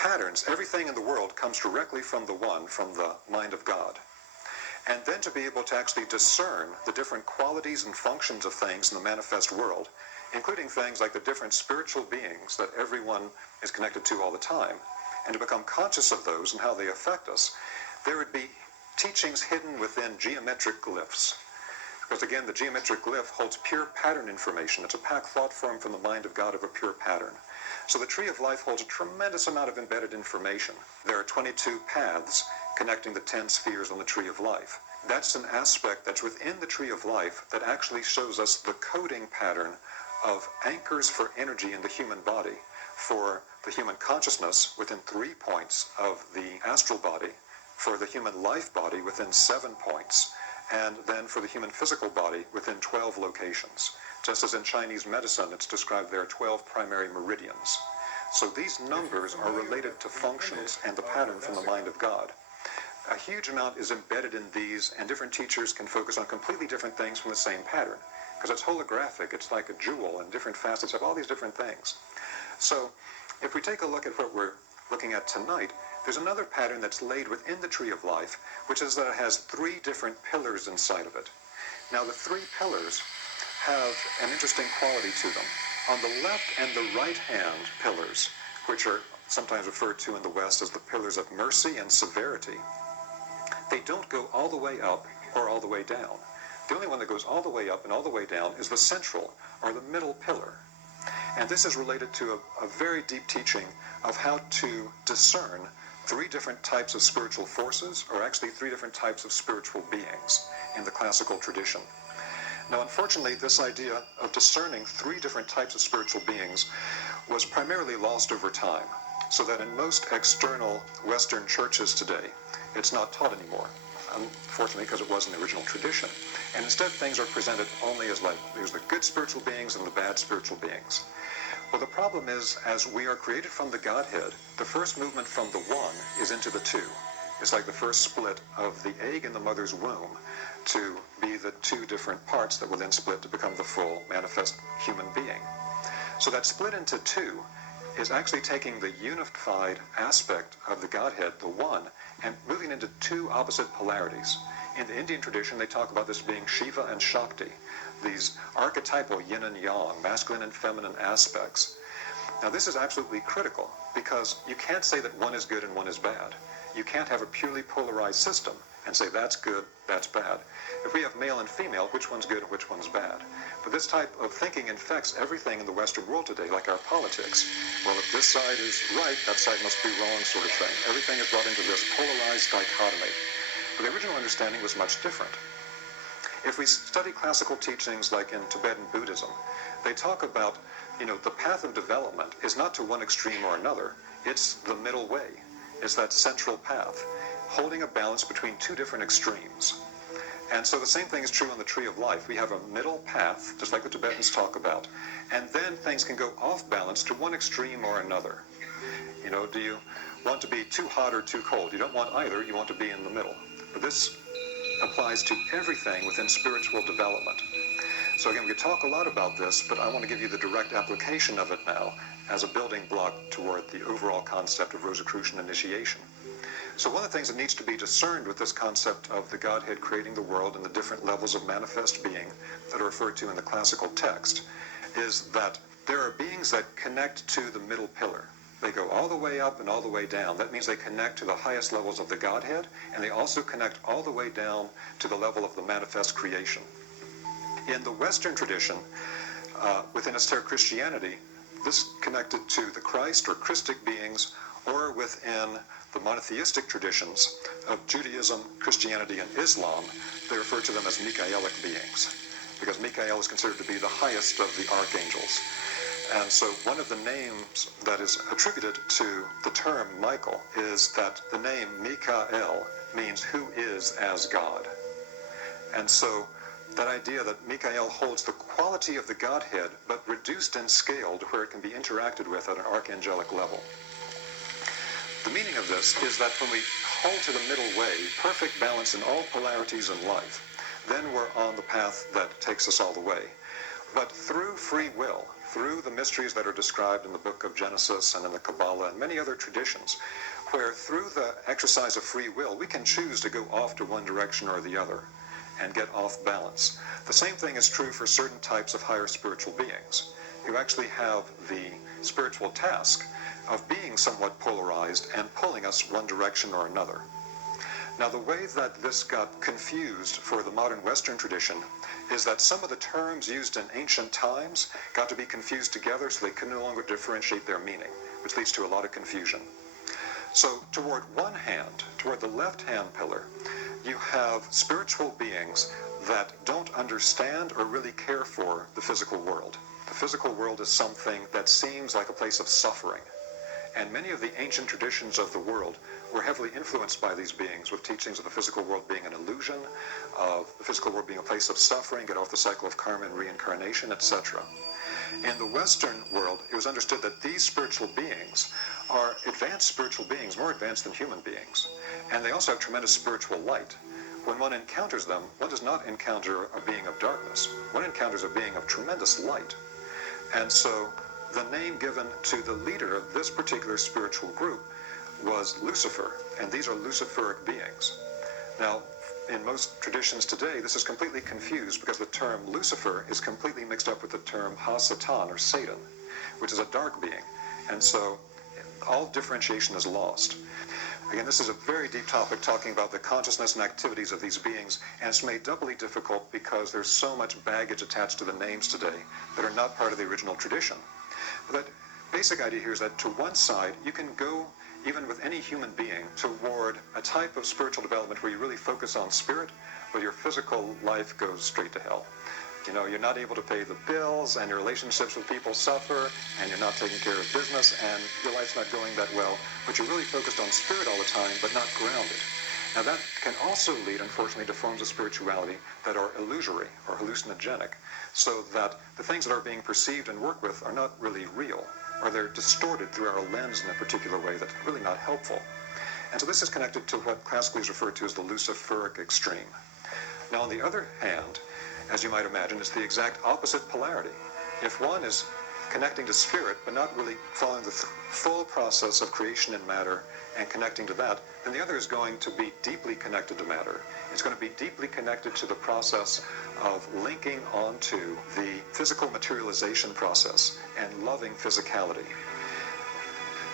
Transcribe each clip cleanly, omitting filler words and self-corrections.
patterns, everything in the world comes directly from the one, from the mind of God. And then to be able to actually discern the different qualities and functions of things in the manifest world, including things like the different spiritual beings that everyone is connected to all the time, and to become conscious of those and how they affect us, there would be teachings hidden within geometric glyphs. Because again, the geometric glyph holds pure pattern information. It's a packed thought form from the mind of God of a pure pattern. So the tree of life holds a tremendous amount of embedded information. There are 22 paths connecting the 10 spheres on the tree of life. That's an aspect that's within the tree of life that actually shows us the coding pattern of anchors for energy in the human body, for the human consciousness within 3 points of the astral body, for the human life body within 7 points, and then for the human physical body within 12 locations. Just as in Chinese medicine, it's described there are 12 primary meridians. So these numbers are related to functions and the pattern from the mind of God. A huge amount is embedded in these, and different teachers can focus on completely different things from the same pattern, because it's holographic. It's like a jewel, and different facets have all these different things. So if we take a look at what we're looking at tonight, there's another pattern that's laid within the tree of life, which is that it has 3 different pillars inside of it. Now the 3 pillars have an interesting quality to them. On the left and the right hand pillars, which are sometimes referred to in the West as the pillars of mercy and severity, they don't go all the way up or all the way down. The only one that goes all the way up and all the way down is the central, or the middle pillar. And this is related to a very deep teaching of how to discern 3 different types of spiritual forces, or actually 3 different types of spiritual beings in the classical tradition. Now, unfortunately, this idea of discerning 3 different types of spiritual beings was primarily lost over time, so that in most external Western churches today, it's not taught anymore, unfortunately, because it was in the original tradition. And instead, things are presented only as like, there's the good spiritual beings and the bad spiritual beings. Well, the problem is, as we are created from the Godhead, the first movement from the one is into the 2. It's like the first split of the egg in the mother's womb to be the 2 different parts that will then split to become the full manifest human being. So that split into 2 is actually taking the unified aspect of the Godhead, the one, and moving into 2 opposite polarities. In the Indian tradition, they talk about this being Shiva and Shakti, these archetypal yin and yang, masculine and feminine aspects. Now this is absolutely critical, because you can't say that one is good and one is bad. You can't have a purely polarized system and say that's good, that's bad. If we have male and female, which one's good and which one's bad? But this type of thinking infects everything in the Western world today, like our politics. Well, if this side is right, that side must be wrong, sort of thing. Everything is brought into this polarized dichotomy. But the original understanding was much different. If we study classical teachings like in Tibetan Buddhism, they talk about, the path of development is not to one extreme or another. It's the middle way. It's that central path, holding a balance between 2 different extremes. And so the same thing is true on the tree of life. We have a middle path, just like the Tibetans talk about, and then things can go off balance to one extreme or another. Do you want to be too hot or too cold? You don't want either, you want to be in the middle. But this applies to everything within spiritual development. So again, we could talk a lot about this, but I want to give you the direct application of it now as a building block toward the overall concept of Rosicrucian initiation. So one of the things that needs to be discerned with this concept of the Godhead creating the world and the different levels of manifest being that are referred to in the classical text is that there are beings that connect to the middle pillar. They go all the way up and all the way down. That means they connect to the highest levels of the Godhead, and they also connect all the way down to the level of the manifest creation. In the Western tradition, within esoteric Christianity, this connected to the Christ or Christic beings, or within the monotheistic traditions of Judaism, Christianity, and Islam, they refer to them as Michaelic beings, because Michael is considered to be the highest of the archangels. And so one of the names that is attributed to the term Michael is that the name Mikael means who is as God. And so that idea that Mikael holds the quality of the Godhead, but reduced and scaled where it can be interacted with at an archangelic level. The meaning of this is that when we hold to the middle way, perfect balance in all polarities in life, then we're on the path that takes us all the way. But through free will, through the mysteries that are described in the book of Genesis and in the Kabbalah and many other traditions, where through the exercise of free will, we can choose to go off to one direction or the other and get off balance. The same thing is true for certain types of higher spiritual beings who actually have the spiritual task of being somewhat polarized and pulling us one direction or another. Now, the way that this got confused for the modern Western tradition is that some of the terms used in ancient times got to be confused together so they could no longer differentiate their meaning, which leads to a lot of confusion. So toward one hand, toward the left-hand pillar, you have spiritual beings that don't understand or really care for the physical world. The physical world is something that seems like a place of suffering. And many of the ancient traditions of the world were heavily influenced by these beings, with teachings of the physical world being an illusion, of the physical world being a place of suffering, get off the cycle of karma and reincarnation, etc. In the Western world, it was understood that these spiritual beings are advanced spiritual beings, more advanced than human beings. And they also have tremendous spiritual light. When one encounters them, one does not encounter a being of darkness. One encounters a being of tremendous light. And so the name given to the leader of this particular spiritual group was Lucifer, and these are Luciferic beings. Now, in most traditions today, this is completely confused because the term Lucifer is completely mixed up with the term Ha-Satan, or Satan, which is a dark being. And so all differentiation is lost. Again, this is a very deep topic, talking about the consciousness and activities of these beings, and it's made doubly difficult because there's so much baggage attached to the names today that are not part of the original tradition. But the basic idea here is that to one side, you can go, even with any human being, toward a type of spiritual development where you really focus on spirit, but your physical life goes straight to hell. You know, you're not able to pay the bills, and your relationships with people suffer, and you're not taking care of business, and your life's not going that well, but you're really focused on spirit all the time, but not grounded. Now that can also lead, unfortunately, to forms of spirituality that are illusory or hallucinogenic, so that the things that are being perceived and worked with are not really real, or they're distorted through our lens in a particular way that's really not helpful. And so this is connected to what classically is referred to as the Luciferic extreme. Now, on the other hand, as you might imagine, it's the exact opposite polarity. If one is connecting to spirit, but not really following the full process of creation in matter and connecting to that, then the other is going to be deeply connected to matter. It's going to be deeply connected to the process of linking onto the physical materialization process and loving physicality.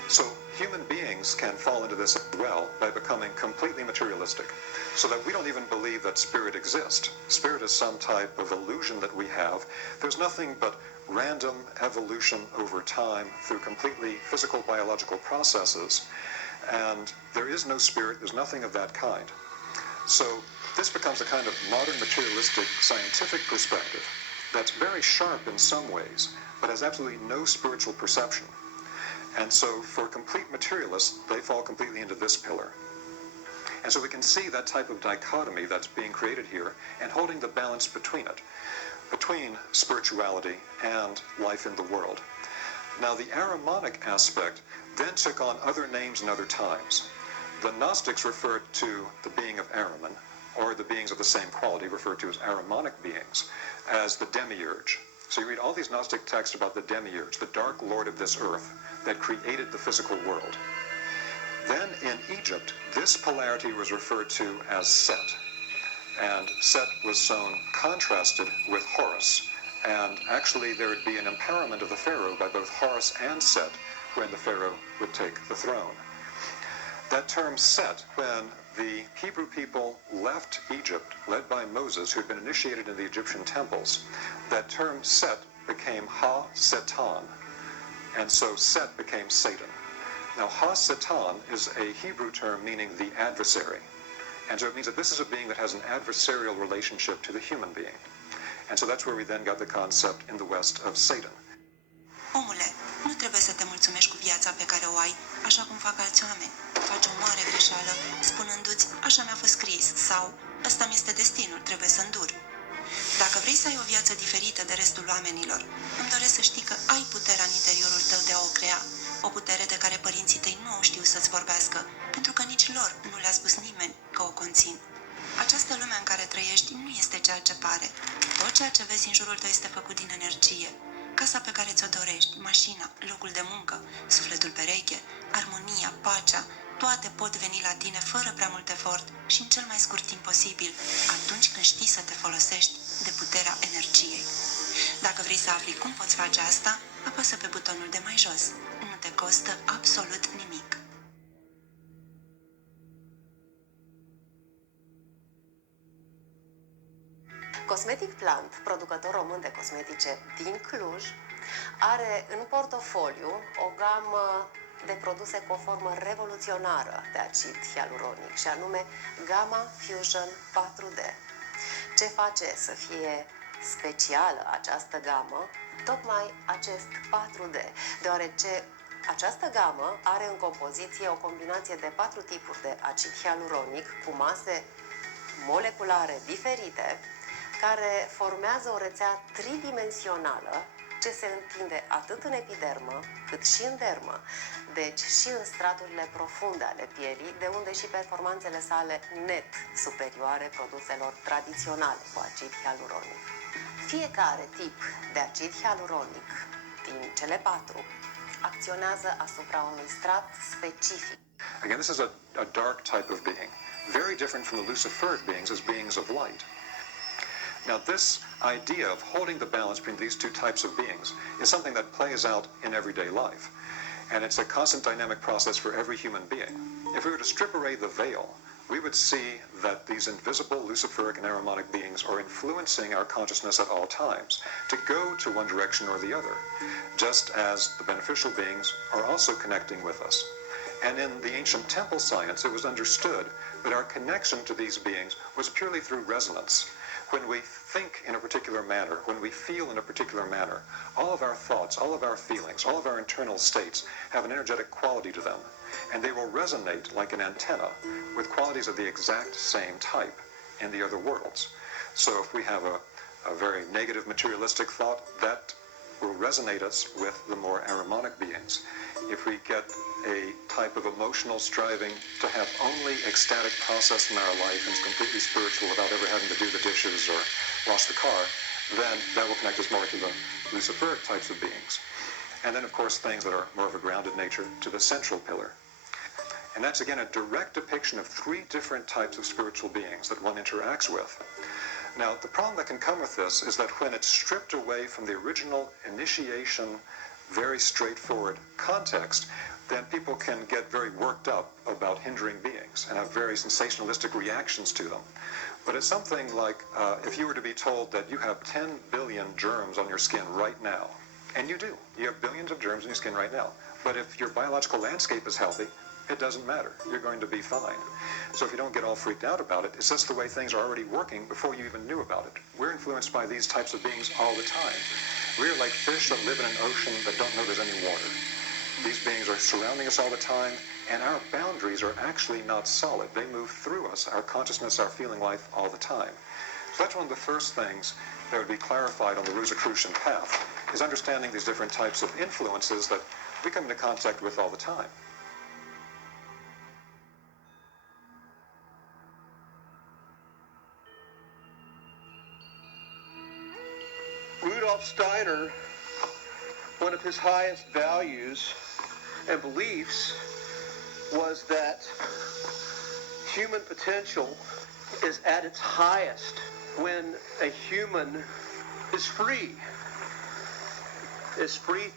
So human beings can fall into this as well by becoming completely materialistic, so that we don't even believe that spirit exists. Spirit is some type of illusion that we have. There's nothing but random evolution over time through completely physical biological processes, and there is no spirit, there's nothing of that kind. So this becomes a kind of modern materialistic scientific perspective that's very sharp in some ways, but has absolutely no spiritual perception. And so for complete materialists, they fall completely into this pillar. And so we can see that type of dichotomy that's being created here and holding the balance between it, between spirituality and life in the world. Now, the Ahrimanic aspect then took on other names in other times. The Gnostics referred to the being of Ahriman, or the beings of the same quality referred to as Ahrimanic beings, as the demiurge. So you read all these Gnostic texts about the demiurge, the dark lord of this earth that created the physical world. Then in Egypt, this polarity was referred to as Set. And Set was soon contrasted with Horus. And actually there would be an empowerment of the pharaoh by both Horus and Set when the pharaoh would take the throne. That term Set, when the Hebrew people left Egypt, led by Moses, who had been initiated in the Egyptian temples, that term Set became Ha-Satan, and so Set became Satan. Now, Ha-Satan is a Hebrew term meaning the adversary, and so it means that this is a being that has an adversarial relationship to the human being. And so that's where we then got the concept in the West of Satan. Omule, nu trebuie să te mulțumești cu viața pe care o ai, așa cum fac alți oameni. Faci o mare greșeală, spunându-ți, așa mi-a fost scris, sau, ăsta mi-este destinul, trebuie să îndur. Dacă vrei să ai o viață diferită de restul oamenilor, îmi doresc să știi că ai puterea în interiorul tău de a o crea, o putere de care părinții tăi nu știu să-ți vorbească, pentru că nici lor nu le-a spus nimeni că o conțin. Această lume în care trăiești nu este ceea ce pare. Tot ceea ce vezi în jurul tău este făcut din energie. Casa pe care ți-o dorești, mașina, locul de muncă, sufletul pereche, armonia, pacea, toate pot veni la tine fără prea mult efort și în cel mai scurt timp posibil, atunci când știi să te folosești de puterea energiei. Dacă vrei să afli cum poți face asta, apasă pe butonul de mai jos. Nu te costă absolut nimic. Cosmetic Plant, producător român de cosmetice din Cluj, are în portofoliu o gamă de produse cu o formă revoluționară de acid hialuronic, și anume Gamma Fusion 4D. Ce face să fie specială această gamă? Tocmai acest 4D, deoarece această gamă are în compoziție o combinație de 4 tipuri de acid hialuronic cu mase moleculare diferite, care formează o rețea tridimensională ce se întinde atât în epidermă cât și în dermă, deci și în straturile profunde ale pielii, de unde și performanțele sale net superioare produselor tradiționale cu acid hialuronic. Fiecare tip de acid hialuronic din cele 4 acționează asupra unui strat specific. Again, this is a dark type of being, very different from the luciferic beings as beings of light. Now, this idea of holding the balance between these two types of beings is something that plays out in everyday life. And it's a constant dynamic process for every human being. If we were to strip away the veil, we would see that these invisible luciferic and aromatic beings are influencing our consciousness at all times to go to one direction or the other, just as the beneficial beings are also connecting with us. And in the ancient temple science, it was understood that our connection to these beings was purely through resonance. When we think in a particular manner, when we feel in a particular manner, all of our thoughts, all of our feelings, all of our internal states have an energetic quality to them, and they will resonate like an antenna with qualities of the exact same type in the other worlds. So if we have a very negative materialistic thought, that will resonate us with the more aromatic beings. If we get a type of emotional striving to have only ecstatic process in our life and is completely spiritual without ever having to do the dishes or wash the car, then that will connect us more to the luciferic types of beings. And then, of course, things that are more of a grounded nature to the central pillar. And that's, again, a direct depiction of 3 different types of spiritual beings that one interacts with. Now, the problem that can come with this is that when it's stripped away from the original initiation, very straightforward context, then people can get very worked up about hindering beings and have very sensationalistic reactions to them. But it's something like if you were to be told that you have 10 billion germs on your skin right now, and you do, you have billions of germs in your skin right now, but if your biological landscape is healthy, it doesn't matter. You're going to be fine. So if you don't get all freaked out about it, it's just the way things are already working before you even knew about it. We're influenced by these types of beings all the time. We're like fish that live in an ocean that don't know there's any water. These beings are surrounding us all the time, and our boundaries are actually not solid. They move through us, our consciousness, our feeling life, all the time. So that's one of the first things that would be clarified on the Rosicrucian path, is understanding these different types of influences that we come into contact with all the time. Rudolf Steiner, one of his highest values and beliefs was that human potential is at its highest when a human is free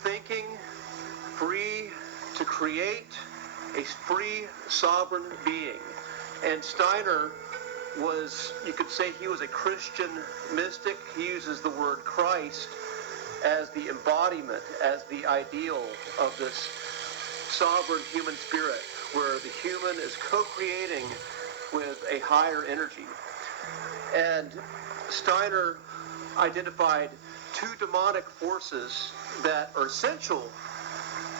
thinking, free to create, a free sovereign being. And Steiner was, you could say he was a Christian mystic. He uses the word Christ as the embodiment, as the ideal of this sovereign human spirit, where the human is co-creating with a higher energy. And Steiner identified 2 demonic forces that are essential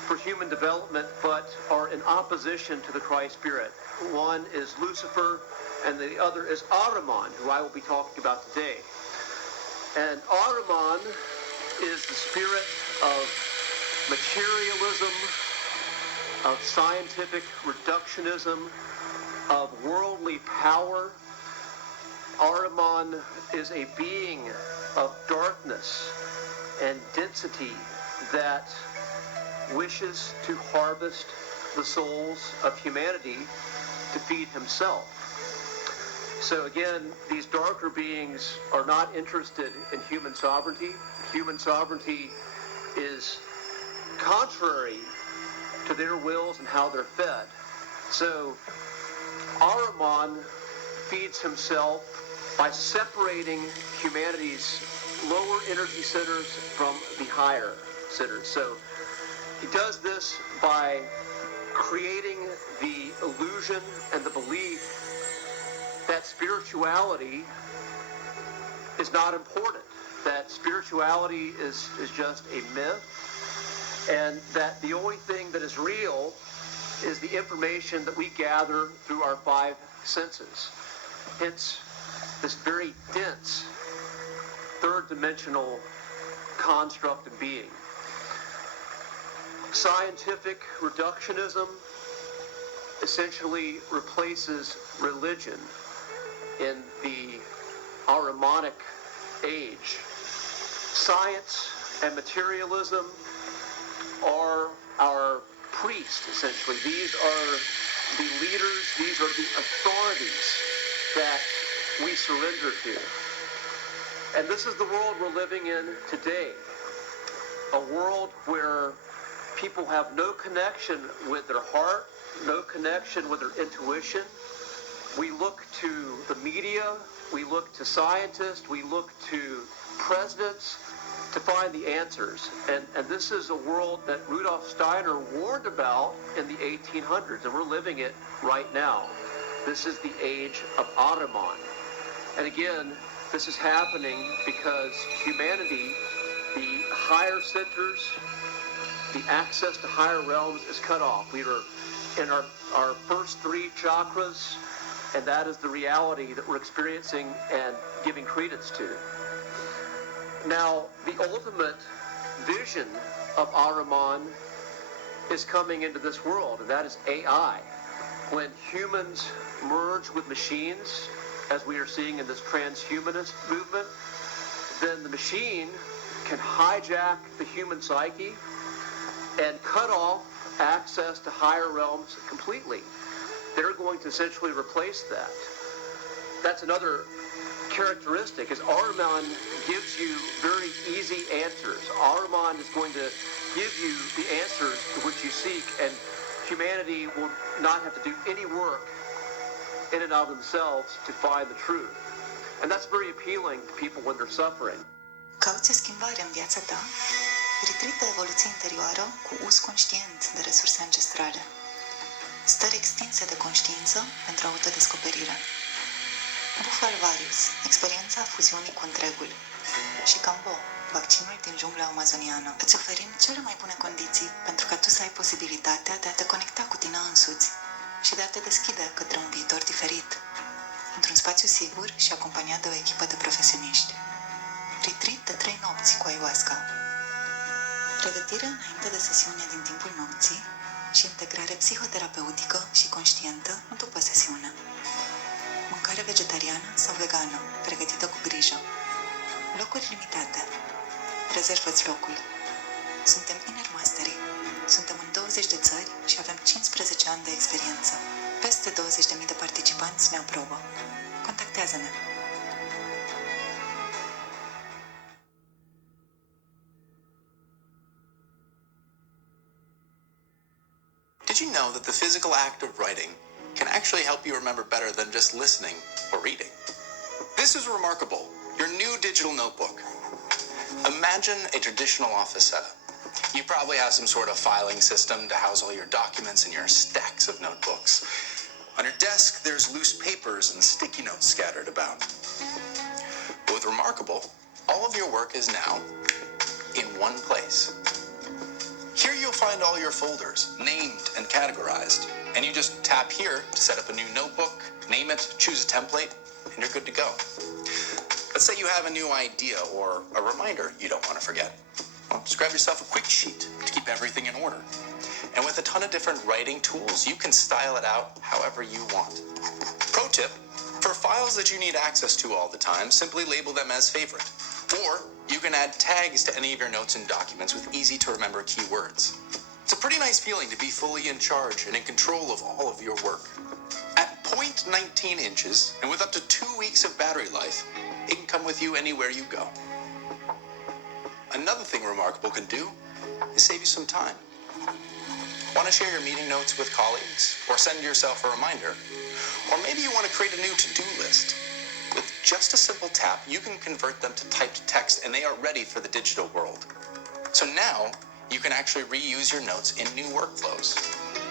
for human development but are in opposition to the Christ spirit. One is Lucifer and the other is Ahriman, who I will be talking about today. And Ahriman is the spirit of materialism, of scientific reductionism, of worldly power, Ahriman is a being of darkness and density that wishes to harvest the souls of humanity to feed himself. So again, these darker beings are not interested in human sovereignty. Human sovereignty is contrary to their wills and how they're fed. So Ahriman feeds himself by separating humanity's lower energy centers from the higher centers. So he does this by creating the illusion and the belief that spirituality is not important, that spirituality is just a myth, and that the only thing that is real is the information that we gather through our five senses. Hence, this very dense, third-dimensional construct of being. Scientific reductionism essentially replaces religion in the Ahrimanic age. Science and materialism are our priests, essentially. These are the leaders, these are the authorities that we surrender to. And this is the world we're living in today. A world where people have no connection with their heart, no connection with their intuition. We look to the media, we look to scientists, we look to presidents to find the answers. And this is a world that Rudolf Steiner warned about in the 1800s, and we're living it right now. This is the age of Ahriman. And again, this is happening because humanity, the higher centers, the access to higher realms is cut off. We are in our first three chakras, and that is the reality that we're experiencing and giving credence to. Now, the ultimate vision of Ahriman is coming into this world, and that is AI. When humans merge with machines, as we are seeing in this transhumanist movement, then the machine can hijack the human psyche and cut off access to higher realms completely. They're going to essentially replace that. That's another characteristic, is Ahriman gives you very easy answers. Ahriman is going to give you the answers to which you seek, and humanity will not have to do any work in and of themselves to find the truth. And that's very appealing to people when they're suffering. Cauți o schimbare în viața ta? Retreat de evoluție interioară cu uz conștient de resurse ancestrale. Stări extinse de conștiință pentru autodescoperire. Bufalvarius, experiența fuziunii cu întregul. Și Cambo, vaccinul din jungla amazoniană. Îți oferim cele mai bune condiții pentru ca tu să ai posibilitatea de a te conecta cu tine însuți și de a te deschide către un viitor diferit, într-un spațiu sigur și acompaniat de o echipă de profesioniști. Retreat de 3 nopți cu ayahuasca. Pregătire înainte de sesiune din timpul nopții și integrare psihoterapeutică și conștientă după sesiune. Mâncare vegetariană sau vegană, pregătită cu grijă. Locuri limitate. Rezervă-ți locul. Suntem Inner Mastery. Suntem în 20 de țări și avem 15 ani de experiență. Peste 20.000 de participanți ne aprobă. Contactează-ne! Did you know that the physical act of writing can actually help you remember better than just listening or reading? This is Remarkable, your new digital notebook. Imagine a traditional office setup. You probably have some sort of filing system to house all your documents and your stacks of notebooks. On your desk, there's loose papers and sticky notes scattered about. But with Remarkable, all of your work is now in one place. Here you'll find all your folders, named and categorized, and you just tap here to set up a new notebook, name it, choose a template, and you're good to go. Let's say you have a new idea or a reminder you don't want to forget. Well, just grab yourself a quick sheet to keep everything in order. And with a ton of different writing tools, you can style it out however you want. Pro tip, For files that you need access to all the time, simply label them as favorite. Or you can add tags to any of your notes and documents with easy-to-remember keywords. It's a pretty nice feeling to be fully in charge and in control of all of your work. At 0.19 inches, and with up to 2 weeks of battery life, it can come with you anywhere you go. Another thing Remarkable can do is save you some time. Want to share your meeting notes with colleagues, or send yourself a reminder? Or maybe you want to create a new to-do list. With just a simple tap, you can convert them to typed text, and they are ready for the digital world. So now, you can actually reuse your notes in new workflows.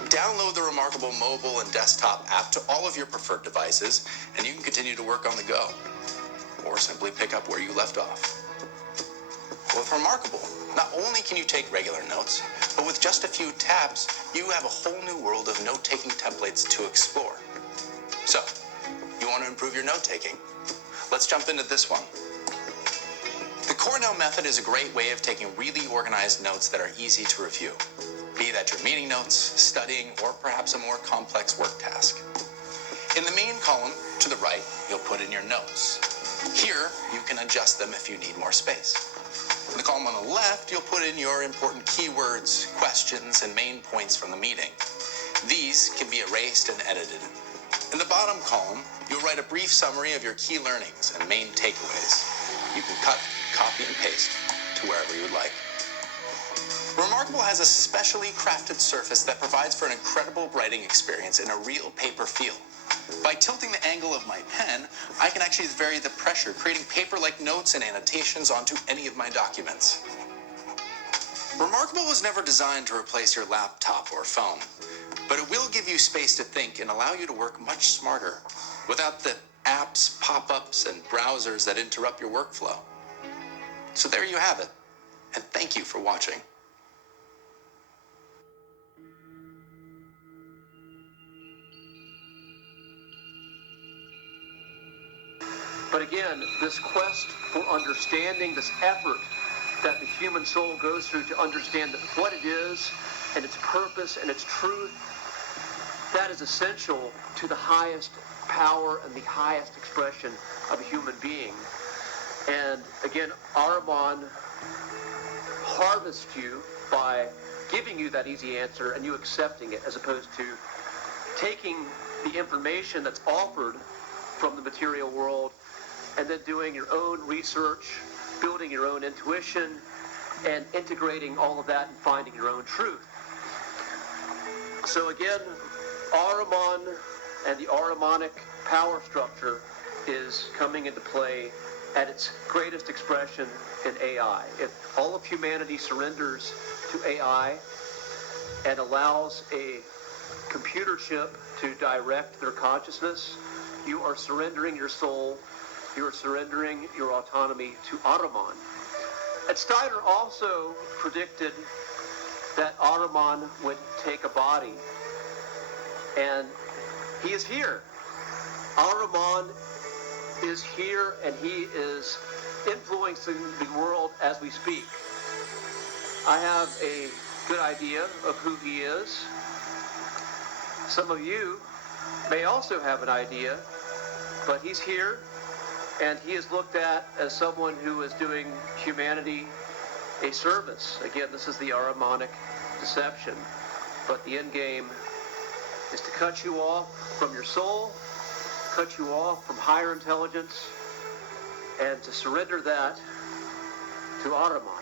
Download the Remarkable mobile and desktop app to all of your preferred devices, and you can continue to work on the go. Or simply pick up where you left off. With Remarkable, not only can you take regular notes, but with just a few taps, you have a whole new world of note-taking templates to explore. So, you want to improve your note-taking? Let's jump into this one. The Cornell method is a great way of taking really organized notes that are easy to review, be that your meeting notes, studying, or perhaps a more complex work task. In the main column, to the right, you'll put in your notes. Here, you can adjust them if you need more space. In the column on the left, you'll put in your important keywords, questions, and main points from the meeting. These can be erased and edited. In the bottom column, you'll write a brief summary of your key learnings and main takeaways. You can cut, copy, and paste to wherever you would like. Remarkable has a specially crafted surface that provides for an incredible writing experience in a real paper feel. By tilting the angle of my pen, I can actually vary the pressure, creating paper-like notes and annotations onto any of my documents. Remarkable was never designed to replace your laptop or phone, but it will give you space to think and allow you to work much smarter without the apps, pop-ups, and browsers that interrupt your workflow. So there you have it, and thank you for watching. But again, this quest for understanding, this effort that the human soul goes through to understand what it is and its purpose and its truth, that is essential to the highest power and the highest expression of a human being. And again, Ahriman harvests you by giving you that easy answer and you accepting it, as opposed to taking the information that's offered from the material world and then doing your own research, building your own intuition, and integrating all of that and finding your own truth. So again, Ahriman and the Ahrimanic power structure is coming into play at its greatest expression in AI. If all of humanity surrenders to AI and allows a computer chip to direct their consciousness, you are surrendering your soul, you are surrendering your autonomy to Ahriman. And Steiner also predicted that Ahriman would take a body. And he is here. Ahriman is here, and he is influencing the world as we speak. I have a good idea of who he is. Some of you may also have an idea, but he's here, and he is looked at as someone who is doing humanity a service. Again, this is the Ahrimanic deception, but the end game is to cut you off from your soul, cut you off from higher intelligence, and to surrender that to Ahriman.